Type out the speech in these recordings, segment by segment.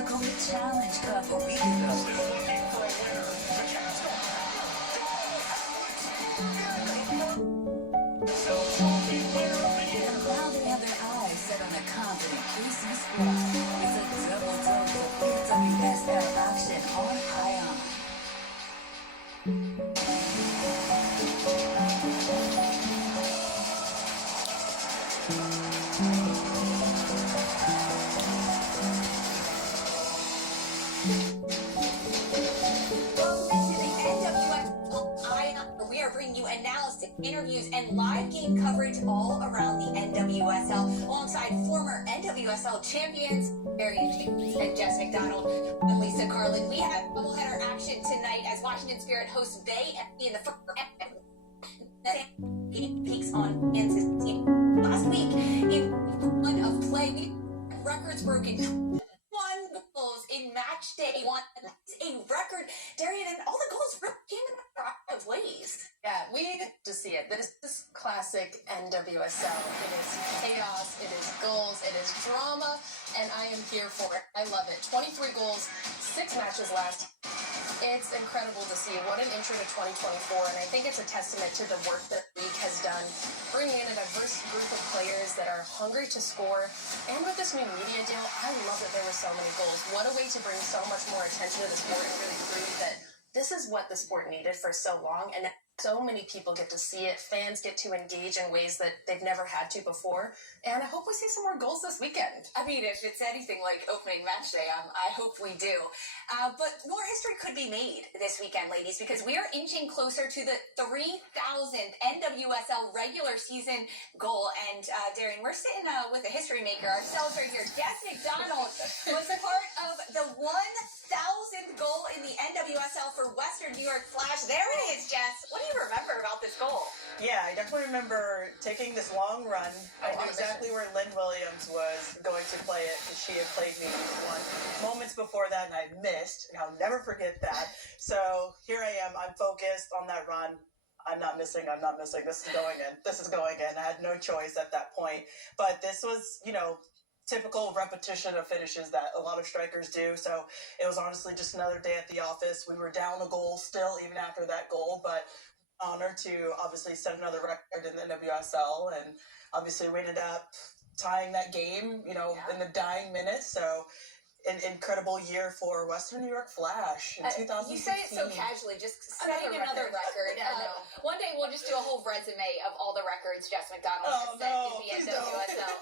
took home the Challenge Cup a week ago. And now they have their eyes set on a confident KC squad. It's a double dose of NWSL action on ION. We are bringing you analysis, interviews, and live game coverage all around the NWSL alongside former NWSL champions Darian James and Jess McDonald. I'm Lisa Carlin. We have doubleheader action tonight as Washington Spirit hosts Bay FC in the first peaks on Kansas team. Last week, in one of play, we had records broken. 1 goals in match day 1. That's a record. Darian, and all the goals really came in a ways. Yeah, we need to see it. This is classic NWSL. It is chaos, it is goals, it is drama, and I am here for it. I love it. 23 goals, 6 matches last. It's incredible to see. What an intro to 2024, and I think it's a testament to the work that the league has done, bringing in a diverse group of players that are hungry to score. And with this new media deal, I love that there were so many goals. What a way to bring so much more attention to the sport and really prove that this is what the sport needed for so long, and so many people get to see it. Fans get to engage in ways that they've never had to before, and I hope we see some more goals this weekend. I mean, if it's anything like opening match day, I hope we do. But more history could be made this weekend, ladies, because we are inching closer to the 3,000th NWSL regular season goal. And Darian, we're sitting with a history maker ourselves right here. Jess McDonald was part of the 1,000th goal in the NWSL for Western New York Flash. There it is, Jess. What do you remember about this goal? Yeah, I definitely remember taking this long run. I knew exactly where Lynn Williams was going to play it because she had played me once moments before that, and I missed, and I'll never forget that. So here I am. I'm focused on that run. I'm not missing. This is going in. I had no choice at that point. But this was, typical repetition of finishes that a lot of strikers do. So it was honestly just another day at the office. We were down a goal still, even after that goal, but honored to obviously set another record in the NWSL. And obviously we ended up tying that game, in the dying minutes. So an incredible year for Western New York Flash in 2016. You say it so casually, just setting another record. Yeah, I know. One day we'll just do a whole resume of all the records Jess McDonald has set in the NWSL.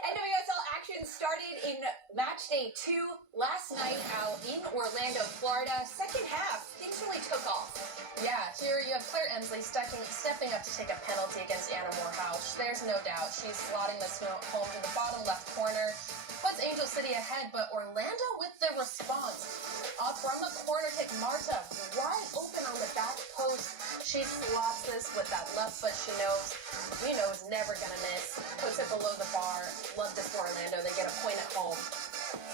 NWSL action started in match day 2 last night out in Orlando, Florida. Second half, things really took off. Yeah, here you have Claire Emsley stepping up to take a penalty against Anna Morehouse. There's no doubt she's slotting this home to the bottom left corner. Puts Angel City ahead, but Orlando with the response. Up from the corner kick, Marta wide open on the back post. She slots this with that left foot we know is never going to miss. Puts it below the bar. Love this for Orlando. They get a point at home.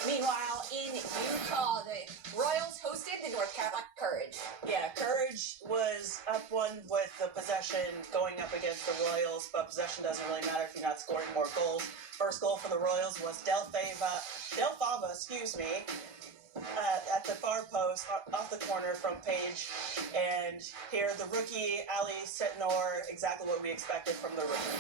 Meanwhile, in Utah, the Royals hosted the North Carolina Courage. Yeah, Courage was up 1 with the possession going up against the Royals, but possession doesn't really matter if you're not scoring more goals. First goal for the Royals was Del Fava, at the far post, off the corner from Page. And here, the rookie, Ali Setnor, exactly what we expected from the rookie.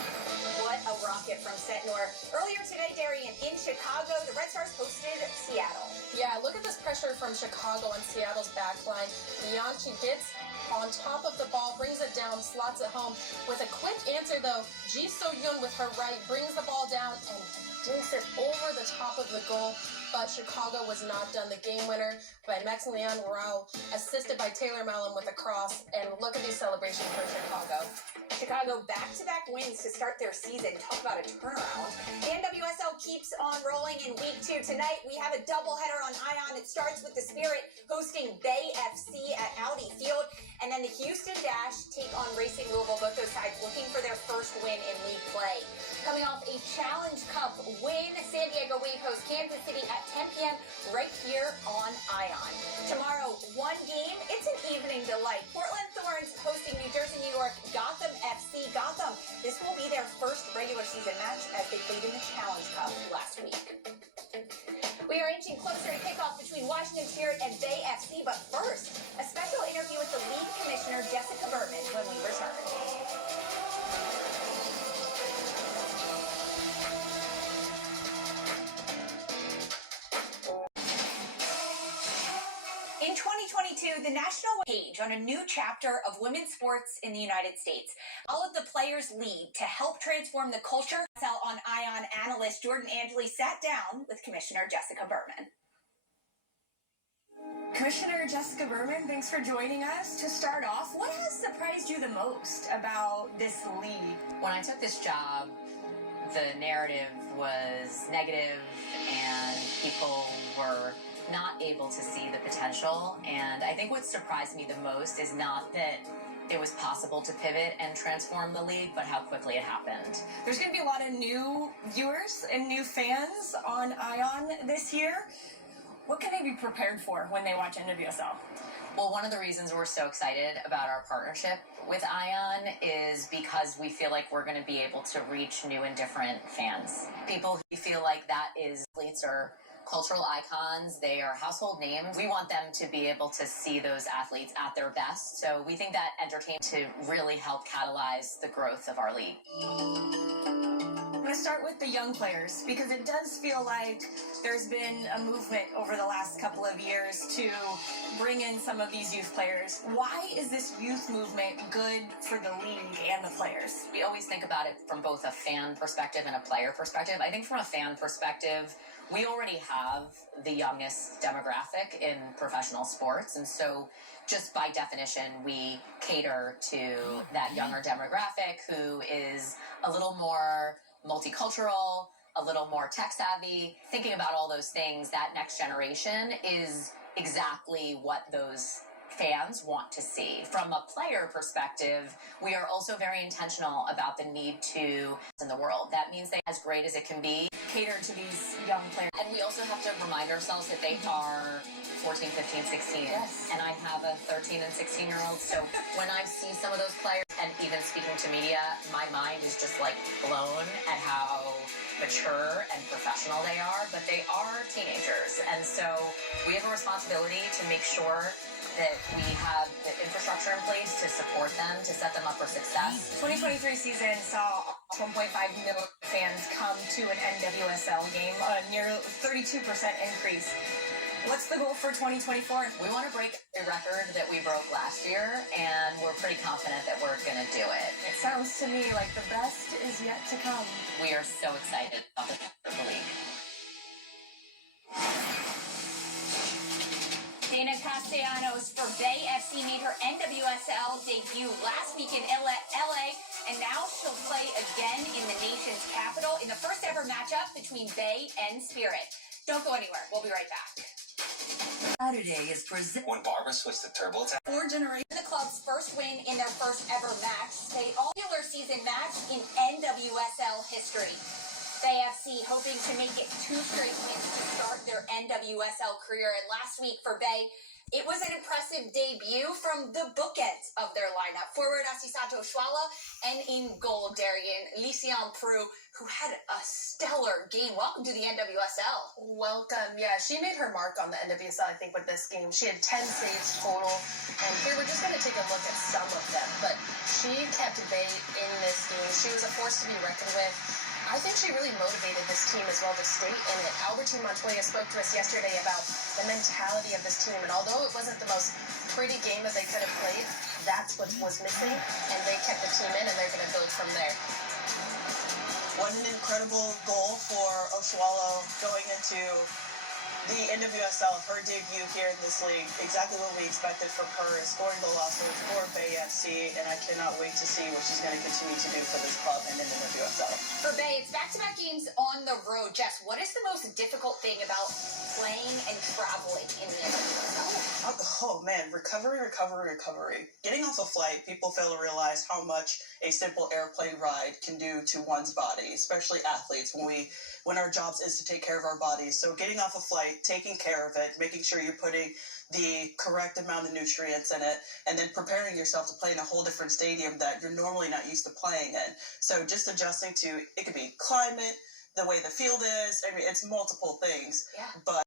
What a rocket from Setnor. Earlier today, Darian, in Chicago, the Red Stars hosted Seattle. Yeah, look at this pressure from Chicago on Seattle's backline. Bianchi gets on top of the ball, brings it down, slots it home. With a quick answer, though, Ji So-yoon with her right brings the ball down and dinks it over the top of the goal. But Chicago was not done. The game winner by Maximilian Rao, assisted by Taylor Mallon with a cross. And look at these celebrations for Chicago. Chicago back-to-back wins to start their season. Talk about a turnaround. The NWSL keeps on rolling in week 2. Tonight, we have a doubleheader on ION. It starts with the Spirit hosting Bay FC at Audi Field. And then the Houston Dash take on Racing Louisville. Both those sides looking for their first win in league play. Coming off a Challenge Cup win, San Diego Wave hosts Kansas City at 10 p.m. right here on ION. Tomorrow, one game. It's an evening delight. Portland Thorns hosting New Jersey, New York, Gotham FC. Gotham, this will be their first regular season match as they played in the Challenge Cup last week. We are inching closer to kickoff between Washington Spirit and Bay FC, but first, a special interview with the league commissioner, Jessica Berman, when we return. In 2022, the national page on a new chapter of women's sports in the United States. All of the players lead to help transform the culture. On ION analyst Jordan Angeli sat down with Commissioner Jessica Berman. Commissioner Jessica Berman, thanks for joining us. To start off, what has surprised you the most about this league? When I took this job, the narrative was negative and people were not able to see the potential. And I think what surprised me the most is not that it was possible to pivot and transform the league, but how quickly it happened. There's going to be a lot of new viewers and new fans on ION this year. What can they be prepared for when they watch NWSL? Well, one of the reasons we're so excited about our partnership with ION is because we feel like we're going to be able to reach new and different fans. People who feel like that is athletes or cultural icons, they are household names. We want them to be able to see those athletes at their best. So we think that entertainment to really help catalyze the growth of our league. I'm going to start with the young players because it does feel like there's been a movement over the last couple of years to bring in some of these youth players. Why is this youth movement good for the league and the players? We always think about it from both a fan perspective and a player perspective. I think from a fan perspective, we already have the youngest demographic in professional sports. And so just by definition, we cater to that younger demographic who is a little more multicultural, a little more tech savvy. Thinking about all those things, that next generation is exactly what those fans want to see. From a player perspective, we are also very intentional about the need to in the world. That means they're as great as it can be, Cater to these young players. and we also have to remind ourselves that they are 14, 15, 16. Yes. And I have a 13 and 16-year-old. So when I see some of those players, and even speaking to media, my mind is just like blown at how mature and professional they are. But they are teenagers. And so we have a responsibility to make sure that we have the infrastructure in place to support them, to set them up for success. 2023 season saw 1.5 million fans come to an NWSL game, a near 32% increase. What's the goal for 2024? We want to break a record that we broke last year, and we're pretty confident that we're going to do it. It sounds to me like the best is yet to come. We are so excited about the league. Dana Castellanos for Bay FC made her NWSL debut last week in LA, and now she'll play again in the nation's capital in the first ever matchup between Bay and Spirit. Don't go anywhere. We'll be right back. Saturday is presented. When Barbara switched to TurboTax, The club's first win in their first ever match, the all-regular season match in NWSL history. Bay FC hoping to make it 2 straight wins to start their NWSL career. And last week for Bay, it was an impressive debut from the bookends of their lineup. Forward Asisato Shwala and in goal Darian Lycian Prue, who had a stellar game. Welcome to the NWSL. Welcome. Yeah, she made her mark on the NWSL, I think, with this game. She had 10 saves total. And here we're just going to take a look at some of them. But she kept Bay in this game. She was a force to be reckoned with. I think she really motivated this team as well to stay in it. Albertine Montoya spoke to us yesterday about the mentality of this team. And although it wasn't the most pretty game that they could have played, that's what was missing. And they kept the team in, and they're going to build from there. What an incredible goal for Oshualo going into the NWSL, her debut here in this league. Exactly what we expected from her, is scoring golazzos for Bay FC, and I cannot wait to see what she's going to continue to do for this club and in the NWSL. For Bay, it's back-to-back games on the road. Jess, what is the most difficult thing about playing and traveling in the NWSL? Oh man, recovery. Getting off a flight, people fail to realize how much a simple airplane ride can do to one's body, especially athletes when our jobs is to take care of our bodies. So getting off a flight, taking care of it, making sure you're putting the correct amount of nutrients in it, and then preparing yourself to play in a whole different stadium that you're normally not used to playing in. So just adjusting to, it could be climate, the way the field is. I mean, it's multiple things. Yeah. But